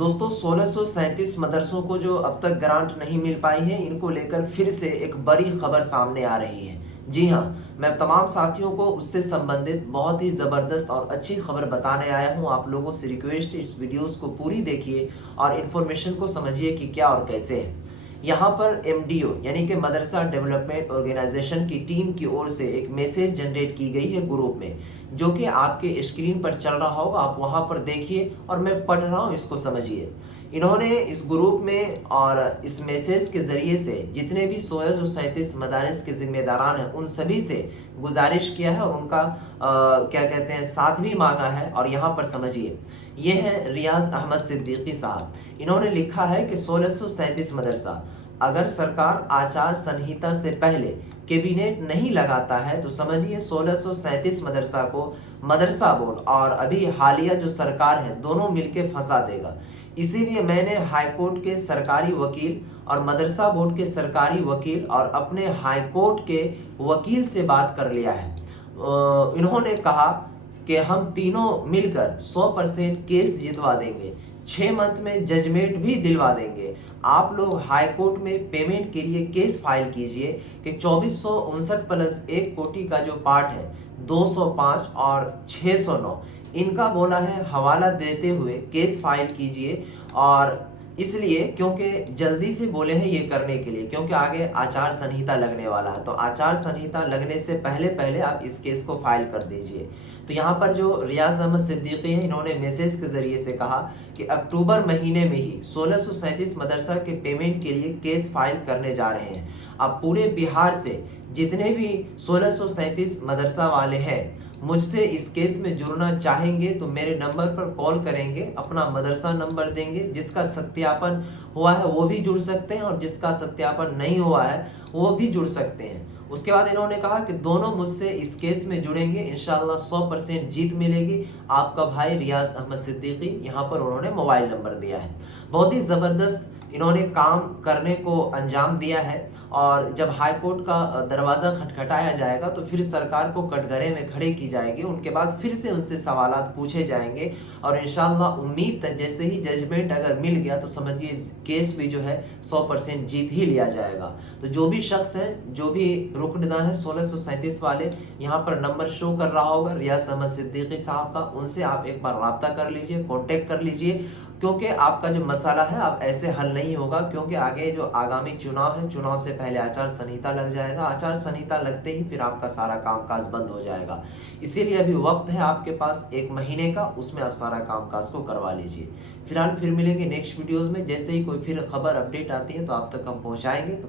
दोस्तों 1637 मदरसों को जो अब तक ग्रांट नहीं मिल पाई है, इनको लेकर फिर से एक बड़ी खबर सामने आ रही है। जी हाँ, मैं तमाम साथियों को उससे संबंधित बहुत ही ज़बरदस्त और अच्छी खबर बताने आया हूँ। आप लोगों से रिक्वेस्ट है, इस वीडियोस को पूरी देखिए और इन्फॉर्मेशन को समझिए कि क्या और कैसे है। यहाँ पर एमडीओ यानी कि मदरसा डेवलपमेंट ऑर्गेनाइजेशन की टीम की ओर से एक मैसेज जनरेट की गई है ग्रुप में, जो कि आपके स्क्रीन पर चल रहा होगा। आप वहाँ पर देखिए और मैं पढ़ रहा हूँ, इसको समझिए। इन्होंने इस ग्रुप में और इस मैसेज के ज़रिए से जितने भी 1637 मदारिस के ज़िम्मेदारान हैं, उन सभी से गुजारिश किया है और उनका क्या कहते हैं, साथ भी मांगा है। और यहाँ पर समझिए, ये है रियाज अहमद सिद्दीकी साहब। इन्होंने लिखा है कि 1637 मदरसा अगर सरकार आचार संहिता से पहले कैबिनेट नहीं लगाता है तो समझिए 1637 मदरसा को मदरसा बोर्ड और अभी हालिया जो सरकार है दोनों मिलके फंसा देगा। इसीलिए मैंने हाईकोर्ट के सरकारी वकील और मदरसा बोर्ड के सरकारी वकील और अपने हाईकोर्ट के वकील से बात कर लिया है। इन्होंने कहा कि हम तीनों मिलकर 100% केस जितवा देंगे, 6 मंथ में जजमेंट भी दिलवा देंगे। आप लोग हाई कोर्ट में पेमेंट के लिए केस फाइल कीजिए कि 2459 प्लस 1 कोटी का जो पार्ट है 205 और 609, इनका बोला है हवाला देते हुए केस फाइल कीजिए। और इसलिए क्योंकि जल्दी से बोले हैं ये करने के लिए, क्योंकि आगे आचार संहिता लगने वाला है, तो आचार संहिता लगने से पहले पहले आप इस केस को फाइल कर दीजिए। तो यहाँ पर जो रियाज अहमद सिद्दीकी हैं, इन्होंने मैसेज के ज़रिए से कहा कि अक्टूबर महीने में ही 1637 मदरसा के पेमेंट के लिए केस फाइल करने जा रहे हैं। अब पूरे बिहार से जितने भी 1637 मदरसा वाले हैं मुझसे इस केस में जुड़ना चाहेंगे तो मेरे नंबर पर कॉल करेंगे, अपना मदरसा नंबर देंगे, जिसका सत्यापन हुआ है वो भी जुड़ सकते हैं और जिसका सत्यापन नहीं हुआ है वो भी जुड़ सकते हैं। उसके बाद इन्होंने कहा कि दोनों मुझसे इस केस में जुड़ेंगे, इंशाल्लाह 100% जीत मिलेगी। आपका भाई रियाज अहमद सिद्दीकी, यहाँ पर उन्होंने मोबाइल नंबर दिया है। बहुत ही ज़बरदस्त इन्होंने काम करने को अंजाम दिया है। और जब हाई कोर्ट का दरवाज़ा खटखटाया जाएगा तो फिर सरकार को कटघरे में खड़े की जाएगी, उनके बाद फिर से उनसे सवालात पूछे जाएंगे और इंशाल्लाह उम्मीद है जैसे ही जजमेंट अगर मिल गया तो समझिए केस भी जो है 100% जीत ही लिया जाएगा। तो जो भी शख्स है, जो भी रुकनदा है 1637 वाले, यहाँ पर नंबर शो कर रहा होगा रियाज अहमद सिद्दीकी साहब का, उनसे आप एक बार राब्ता कर लीजिए, कॉन्टेक्ट कर लीजिए, क्योंकि आपका जो मसाला है अब ऐसे हल नहीं होगा। क्योंकि आगे जो आगामी चुनाव है, चुनाव से पहले आचार संहिता लग जाएगा, आचार संहिता लगते ही फिर आपका सारा कामकाज बंद हो जाएगा। इसीलिए अभी वक्त है आपके पास 1 महीने का, उसमें आप सारा कामकाज को करवा लीजिए। फिलहाल फिर मिलेंगे नेक्स्ट वीडियोज़ में, जैसे ही कोई फिर खबर अपडेट आती है तो आप तक हम पहुँचाएंगे। तो